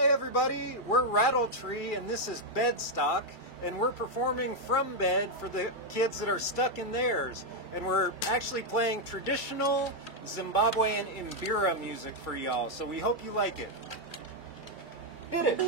Hi everybody, we're Rattle Tree and this is Bedstock, and we're performing from bed for the kids that are stuck in theirs. And we're actually playing traditional Zimbabwean Imbira music for y'all, so we hope you like it. Hit it!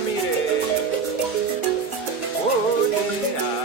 Mire. Oh, yeah.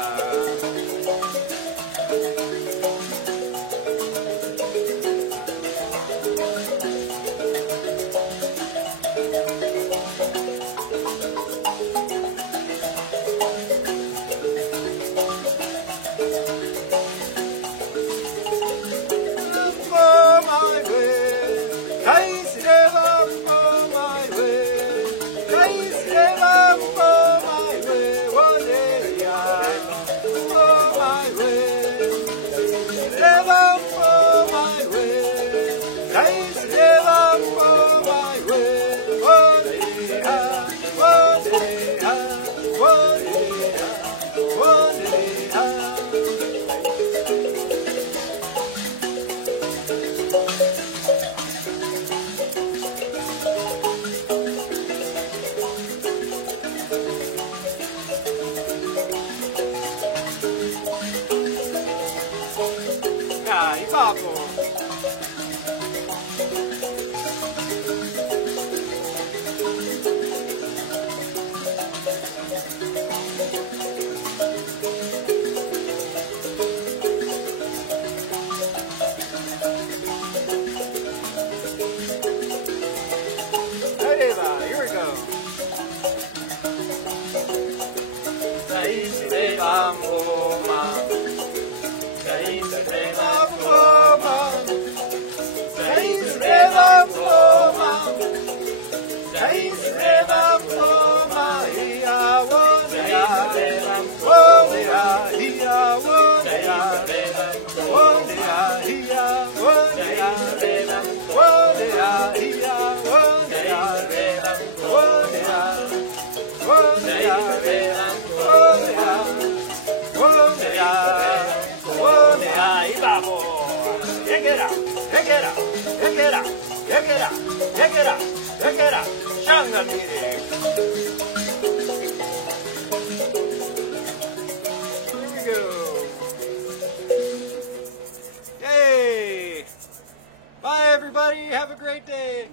Dai, papo! Here we go. Yay! Bye everybody, have a great day!